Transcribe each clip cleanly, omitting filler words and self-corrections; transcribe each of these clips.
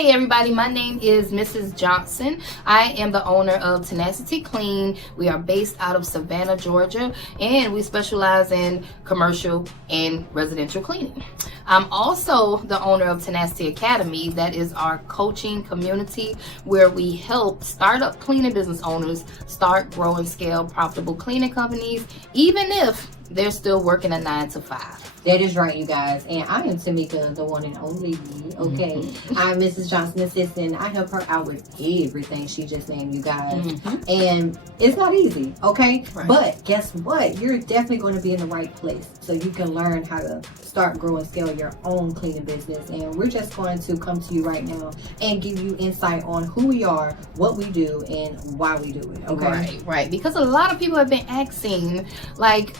Hey everybody, my name is Mrs. Johnson. I am the owner of Tenacity Clean. We are based out of Savannah, Georgia, and we specialize in commercial and residential cleaning. I'm also the owner of Tenacity Academy. That is our coaching community where we help startup cleaning business owners start, grow, and scale profitable cleaning companies, even if they're still working a 9-to-5. That is right, you guys. And I am Tamika, the one and only, okay? I'm Mrs. Johnson's assistant. I help her out with everything she just named, you guys. And it's not easy, okay? Right. But guess what? You're definitely going to be in the right place so you can learn how to start, grow, and scale your own cleaning business. And we're just going to come to you right now and give you insight on who we are, what we do, and why we do it, okay? Right. Because a lot of people have been asking, like,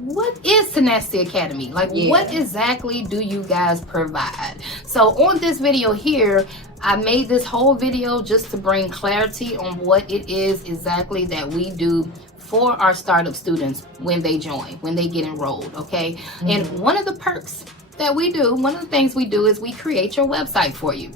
what is Tenacity Academy? Like, what exactly do you guys provide? So on this video here, I made this whole video just to bring clarity on what it is exactly that we do for our startup students when they join, when they get enrolled, okay? And one of the perks that we do, one of the things we do is we create your website for you.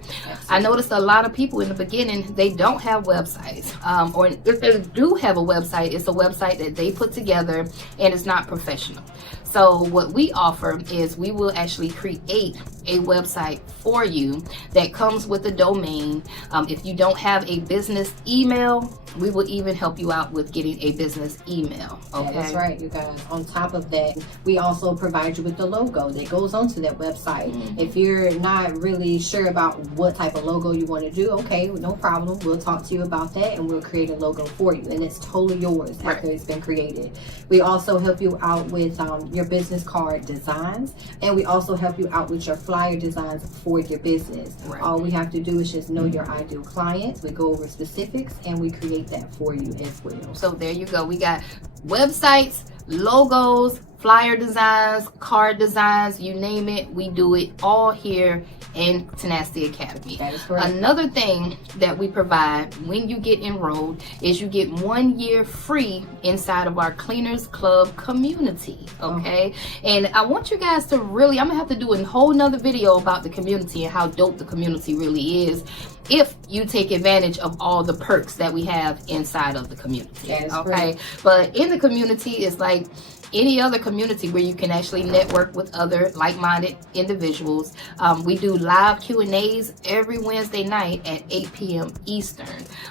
I noticed a lot of people in the beginning, they don't have websites, or if they do have a website, it's a website that they put together and it's not professional. So what we offer is we will actually create a website for you that comes with a domain. If you don't have a business email, we will even help you out with getting a business email. Okay, that's right, you guys. On top of that, we also provide you with the logo that goes onto that website. If you're not really sure about what type of logo you want to do, okay, no problem. We'll talk to you about that and we'll create a logo for you, and it's totally yours after it's been created. We also help you out with your business card designs, and we also help you out with your flyer designs for your business. All we have to do is just know your ideal clients. We go over specifics and we create that for you as well. So there you go. We got websites, logos, flyer designs, card designs, you name it. We do it all here in Tenacity Academy. That is correct. Another thing that we provide when you get enrolled is you get 1 year free inside of our Cleaners Club community, okay? And I want you guys to really, I'm gonna have to do a whole nother video about the community and how dope the community really is if you take advantage of all the perks that we have inside of the community, okay? But in the community, it's like any other community where you can actually network with other like-minded individuals. We do live Q&As every Wednesday night at 8 p.m. Eastern.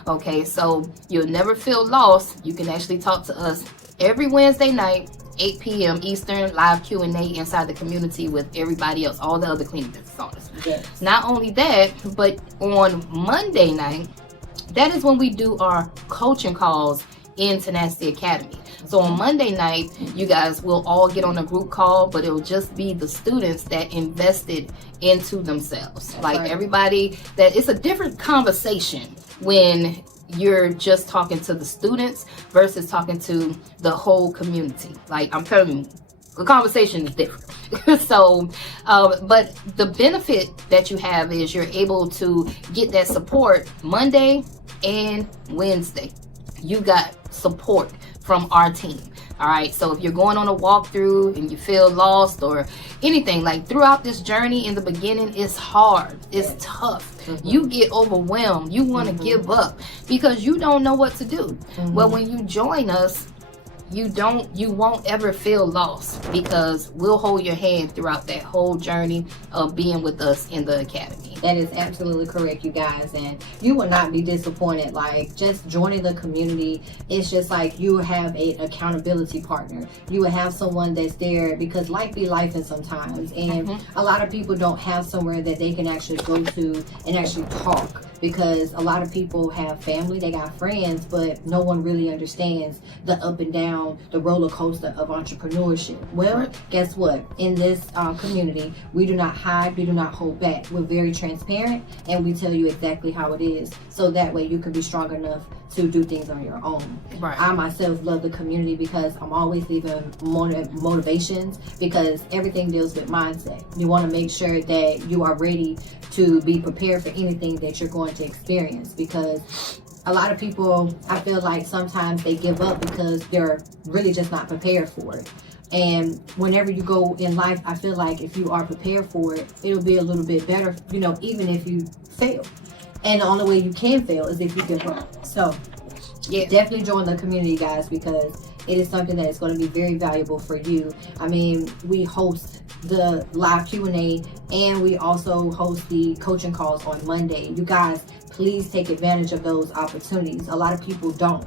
Okay, so you'll never feel lost. You can actually talk to us every Wednesday night, 8 p.m. Eastern, live Q&A inside the community with everybody else, all the other cleaning business owners. Not only that, but on Monday night, that is when we do our coaching calls in Tenacity Academy. So on Monday night, you guys will all get on a group call, but it will just be the students that invested into themselves. Everybody, that it's a different conversation when you're just talking to the students versus talking to the whole community. Like, I'm telling you, the conversation is different. So, but the benefit that you have is you're able to get that support Monday and Wednesday. You got support from our team. All right, so if you're going on a walkthrough and you feel lost or anything, like throughout this journey in the beginning, it's hard, it's tough. You get overwhelmed, you want to give up because you don't know what to do. Well, when you join us, you won't ever feel lost because we'll hold your hand throughout that whole journey of being with us in the academy. That is absolutely correct, you guys, and you will not be disappointed. Like, just joining the community, it's just like you have an accountability partner. You will have someone that's there because life be lifing sometimes, and a lot of people don't have somewhere that they can actually go to and actually talk, because a lot of people have family, they got friends, but no one really understands the up and down, the roller coaster of entrepreneurship. Well, guess what? In this community, we do not hide, we do not hold back. We're very transparent, and we tell you exactly how it is, so that way you can be strong enough to do things on your own. I myself love the community because I'm always leaving motivations, because everything deals with mindset. You want to make sure that you are ready to be prepared for anything that you're going to experience, because a lot of people, I feel like sometimes they give up because they're really just not prepared for it. And whenever you go in life, I feel like if you are prepared for it, it'll be a little bit better, you know, even if you fail. And the only way you can fail is if you give up. So Yeah. definitely join the community, guys, because it is something that is going to be very valuable for you. I mean, we host the live Q&A, and we also host the coaching calls on Monday. You guys, please take advantage of those opportunities. A lot of people don't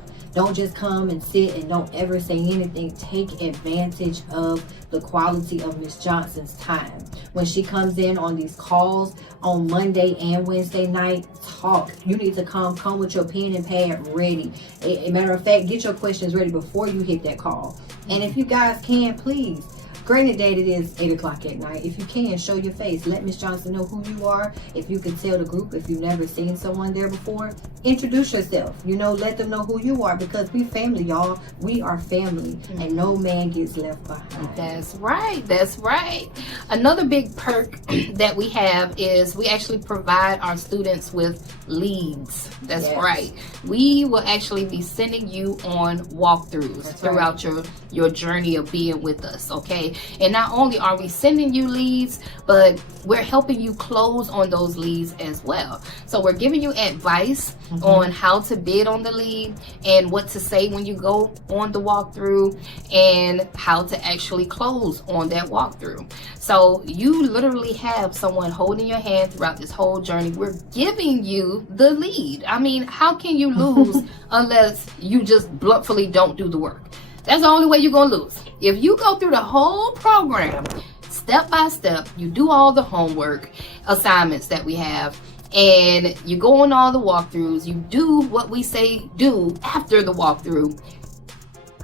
just come and sit and don't ever say anything. Take advantage of the quality of Miss Johnson's time. When she comes in on these calls on Monday and Wednesday night, talk. You need to come with your pen and pad ready. A matter of fact, get your questions ready before you hit that call. And if you guys can, please, granted that it is 8 o'clock at night, if you can, show your face. Let Miss Johnson know who you are. If you can tell the group, if you've never seen someone there before, introduce yourself. You know, let them know who you are, because we family, y'all. We are family, and no man gets left behind. That's right. That's right. Another big perk that we have is we actually provide our students with leads. That's right. We will actually be sending you on walkthroughs throughout your journey of being with us, okay? And not only are we sending you leads, but we're helping you close on those leads as well. So we're giving you advice on how to bid on the lead, and what to say when you go on the walkthrough, and how to actually close on that walkthrough. So you literally have someone holding your hand throughout this whole journey. We're giving you the lead. I mean, how can you lose unless you just bluntly don't do the work? That's the only way you're gonna lose. If you go through the whole program step by step, you do all the homework assignments that we have, and you go on all the walkthroughs, you do what we say do after the walkthrough,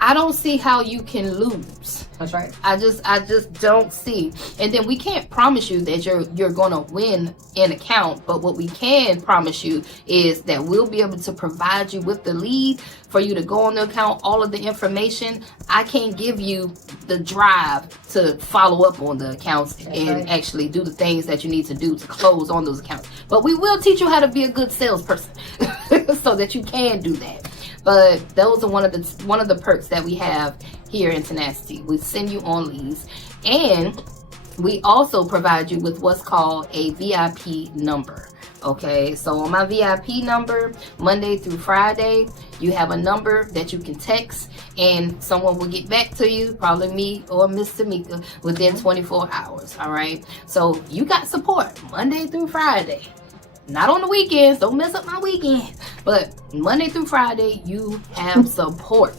I don't see how you can lose. That's right. I just don't see. And then we can't promise you that you're gonna win an account, but what we can promise you is that we'll be able to provide you with the lead for you to go on the account, all of the information. I can't give you the drive to follow up on the accounts and actually do the things that you need to do to close on those accounts. But we will teach you how to be a good salesperson so that you can do that. But those are one of the perks that we have here in Tenacity. We send you on leads, and we also provide you with what's called a VIP number. Okay, so on my VIP number, Monday through Friday, you have a number that you can text, and someone will get back to you, probably me or Miss Tamika, within 24 hours. All right, so you got support Monday through Friday. Not on the weekends, don't mess up my weekend, but Monday through Friday, you have support.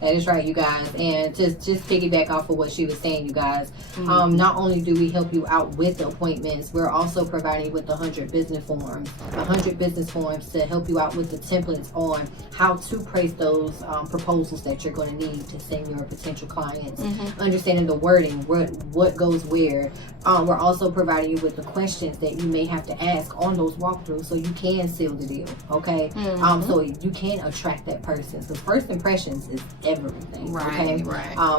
That is right, you guys. And just piggyback off of what she was saying, you guys. Not only do we help you out with the appointments, we're also providing you with 100 business forms. 100 business forms to help you out with the templates on how to place those proposals that you're going to need to send your potential clients. Understanding the wording, what goes where. We're also providing you with the questions that you may have to ask on those walkthroughs so you can seal the deal, okay? So you can attract that person. So first impressions is everything. Right.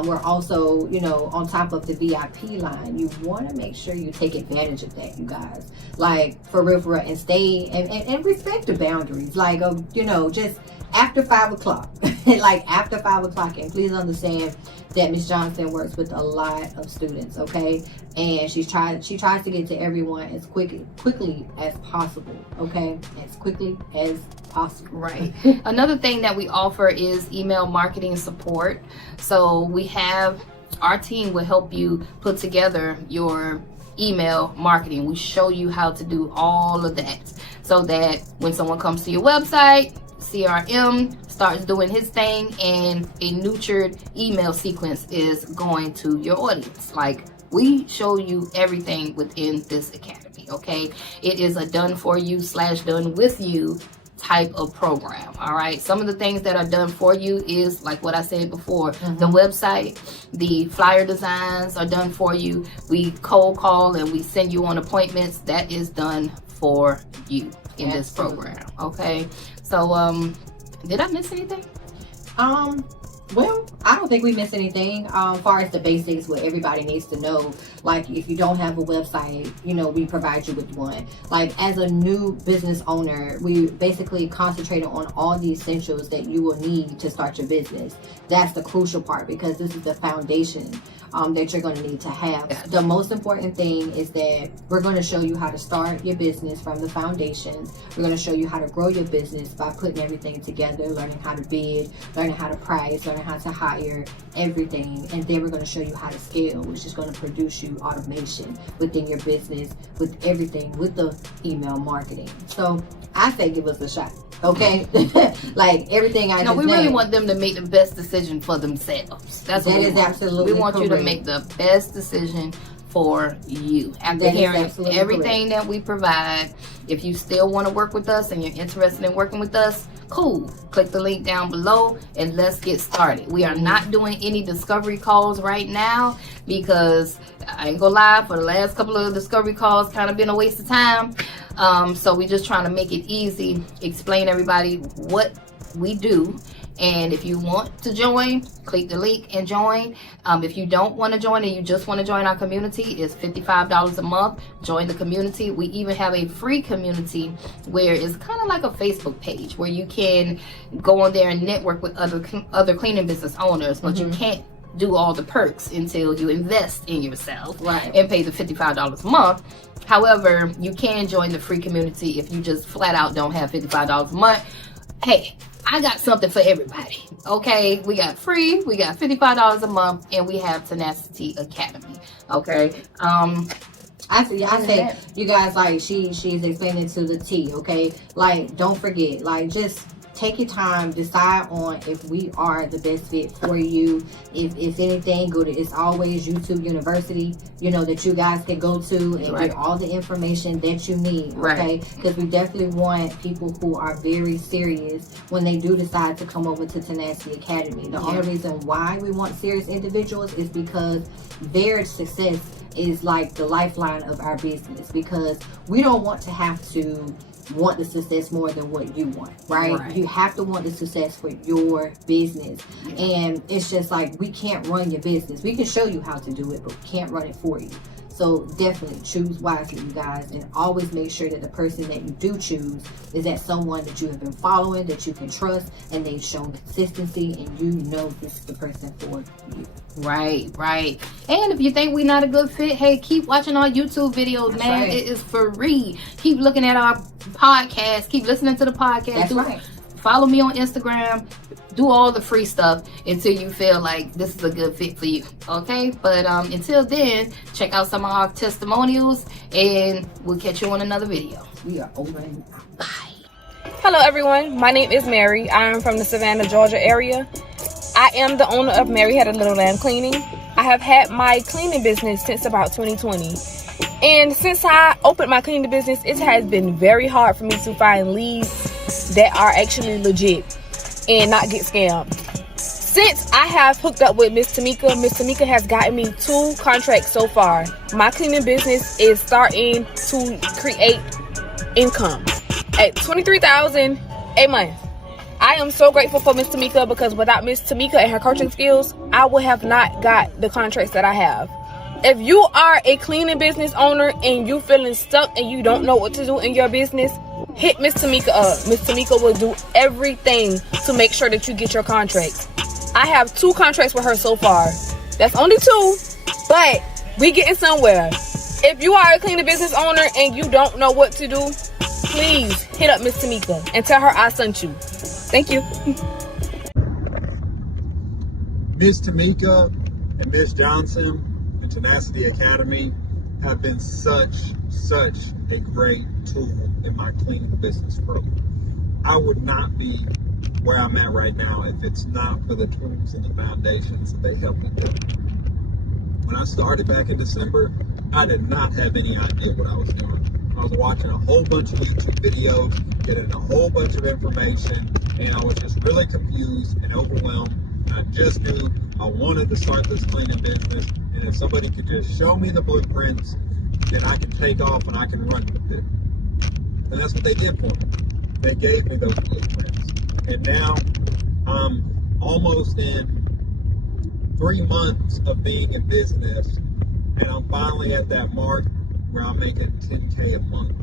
We're also, you know, on top of the VIP line, you want to make sure you take advantage of that, you guys. Like, for real, and stay and respect the boundaries. Like, you know, just after 5 o'clock, like after 5 o'clock, and please understand that Miss Johnson works with a lot of students, okay? And she tries to get to everyone as quickly as possible, okay? As quickly as possible. Right. Another thing that we offer is email marketing support. So we have, our team will help you put together your email marketing. We show you how to do all of that, so that when someone comes to your website, CRM starts doing his thing, and a nurtured email sequence is going to your audience. Like, we show you everything within this academy, okay? It is a done for you / done with you type of program. All right, some of the things that are done for you is like what I said before. The website, the flyer designs are done for you. We cold call and we send you on appointments. That is done for you in this program. Okay, so did I miss anything? Well, I don't think we miss anything. As far as the basics, what everybody needs to know. Like, if you don't have a website, you know, we provide you with one. Like, as a new business owner, we basically concentrated on all the essentials that you will need to start your business. That's the crucial part, because this is the foundation that you're going to need to have. The most important thing is that we're going to show you how to start your business from the foundation. We're going to show you how to grow your business by putting everything together, learning how to bid, learning how to price, learning how to hire, everything. And then we're going to show you how to scale, which is going to produce you automation within your business, with everything, with the email marketing. So I say give us a shot. Okay, like everything I just we really want them to make the best decision for themselves. That's what we want. Absolutely we want correct. You to make the best decision for you. After hearing everything that we provide, if you still want to work with us and you're interested in working with us, cool. Click the link down below and let's get started. We are not doing any discovery calls right now because I ain't gonna lie, for the last couple of discovery calls kind of been a waste of time. So we just trying to make it easy, explain everybody what we do. And if you want to join, click the link and join. If you don't want to join and you just want to join our community, it's $55 a month. Join the community. We even have a free community where it's kind of like a Facebook page where you can go on there and network with other cleaning business owners, but you can't do all the perks until you invest in yourself and pay the $55 a month. However, you can join the free community if you just flat out don't have $55 a month. Hey, I got something for everybody. Okay, we got free, we got $55 a month, and we have Tenacity Academy. Okay. I say you guys, like she's explaining to the T. Okay, like don't forget, like just take your time, decide on if we are the best fit for you. If anything, go to It's Always YouTube University, you know, that you guys can go to and get all the information that you need. Okay, because we definitely want people who are very serious when they do decide to come over to Tenacity Academy. The only reason why we want serious individuals is because their success is like the lifeline of our business, because we don't want to have to want the success more than what you want, right? You have to want the success for your business. And it's just like, we can't run your business. We can show you how to do it, but we can't run it for you. So definitely choose wisely, you guys, and always make sure that the person that you do choose is that someone that you have been following, that you can trust, and they've shown consistency, and you know this is the person for you. Right. And if you think we're not a good fit, hey, keep watching our YouTube videos, man. It is free. Keep looking at our podcast. Keep listening to the podcast. Follow me on Instagram. Do all the free stuff until you feel like this is a good fit for you. Okay? But until then, check out some of our testimonials, and we'll catch you on another video. We are over and out. Bye. Hello, everyone. My name is Mary. I am from the Savannah, Georgia area. I am the owner of Mary Had a Little Lamb Cleaning. I have had my cleaning business since about 2020. And since I opened my cleaning business, it has been very hard for me to find leads that are actually legit and not get scammed. Since I have hooked up with Miss Tamika has gotten me 2 contracts so far. My cleaning business is starting to create income at $23,000 a month. I am so grateful for Miss Tamika, because without Miss Tamika and her coaching skills, I would have not got the contracts that I have. If you are a cleaning business owner and you feeling stuck and you don't know what to do in your business, hit Miss Tamika up. Miss Tamika will do everything to make sure that you get your contracts. I have 2 contracts with her so far. That's only 2, but we getting somewhere. If you are a cleaning business owner and you don't know what to do, please hit up Miss Tamika and tell her I sent you. Thank you. Miss Tamika and Miss Johnson and Tenacity Academy have been such a great tool in my cleaning business program. I would not be where I'm at right now if it's not for the tools and the foundations that they helped me build. When I started back in December, I did not have any idea what I was doing. I was watching a whole bunch of YouTube videos, getting a whole bunch of information, and I was just really confused and overwhelmed. And I just knew I wanted to start this cleaning business, and if somebody could just show me the blueprints, then I can take off and I can run with it. And that's what they did for me. They gave me those blueprints. And now I'm almost in 3 months of being in business, and I'm finally at that mark where I'm making $10K a month.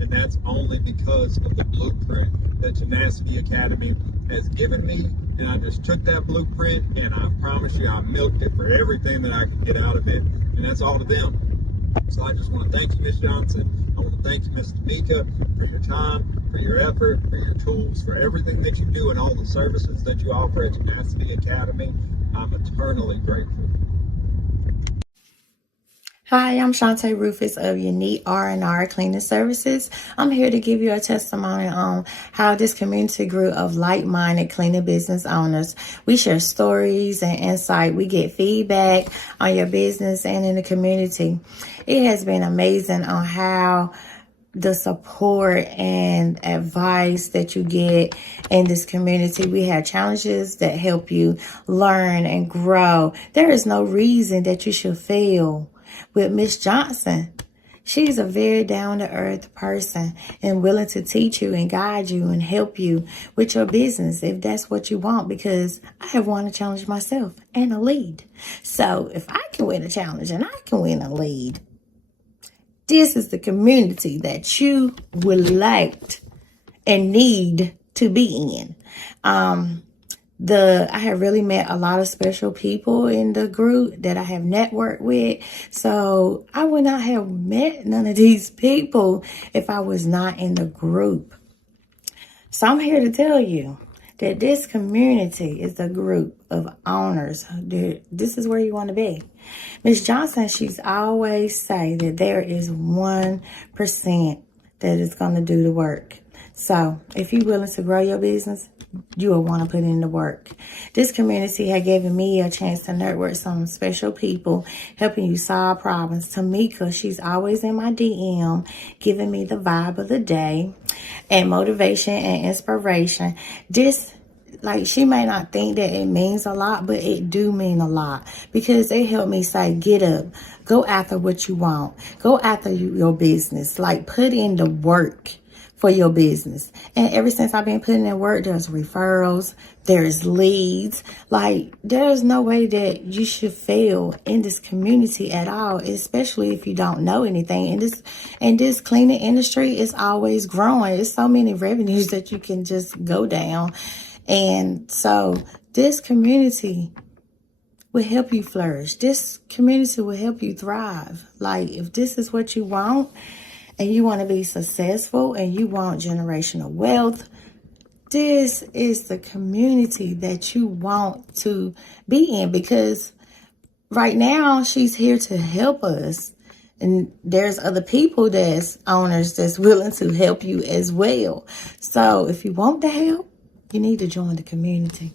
And that's only because of the blueprint that Tenacity Academy has given me. And I just took that blueprint, and I promise you I milked it for everything that I could get out of it. And that's all to them. So I just want to thank you, Ms. Johnson. I want to thank you, Ms. Tamika, for your time, for your effort, for your tools, for everything that you do and all the services that you offer at Tenacity Academy. I'm eternally grateful. Hi, I'm Shantae Rufus of Unique R&R Cleaning Services. I'm here to give you a testimony on how this community grew of like-minded cleaning business owners. We share stories and insight. We get feedback on your business and in the community. It has been amazing on how the support and advice that you get in this community. We have challenges that help you learn and grow. There is no reason that you should fail with Miss Johnson. She's a very down-to-earth person and willing to teach you and guide you and help you with your business if that's what you want, because I have won a challenge myself and a lead. So if I can win a challenge and I can win a lead, this is the community that you would like and need to be in. I have really met a lot of special people in the group that I have networked with. So I would not have met none of these people if I was not in the group. So I'm here to tell you that this community is a group of owners. This is where you want to be. Miss Johnson, she's always say that there is 1% that is going to do the work. So if you're willing to grow your business, you will want to put in the work. This community had given me a chance to network some special people, helping you solve problems. Tamika, she's always in my DM, giving me the vibe of the day and motivation and inspiration. She may not think that it means a lot, but it do mean a lot, because it helped me say, get up, go after what you want, go after your business, put in the work for your business. And ever since I've been putting in work, there's referrals, there's leads. There's no way that you should fail in this community at all, especially if you don't know anything. And this cleaning industry is always growing. There's so many revenues that you can just go down. And so this community will help you flourish. This community will help you thrive. If this is what you want, and you want to be successful and you want generational wealth, this is the community that you want to be in, because right now she's here to help us. And there's other people that's owners that's willing to help you as well. So if you want the help, you need to join the community.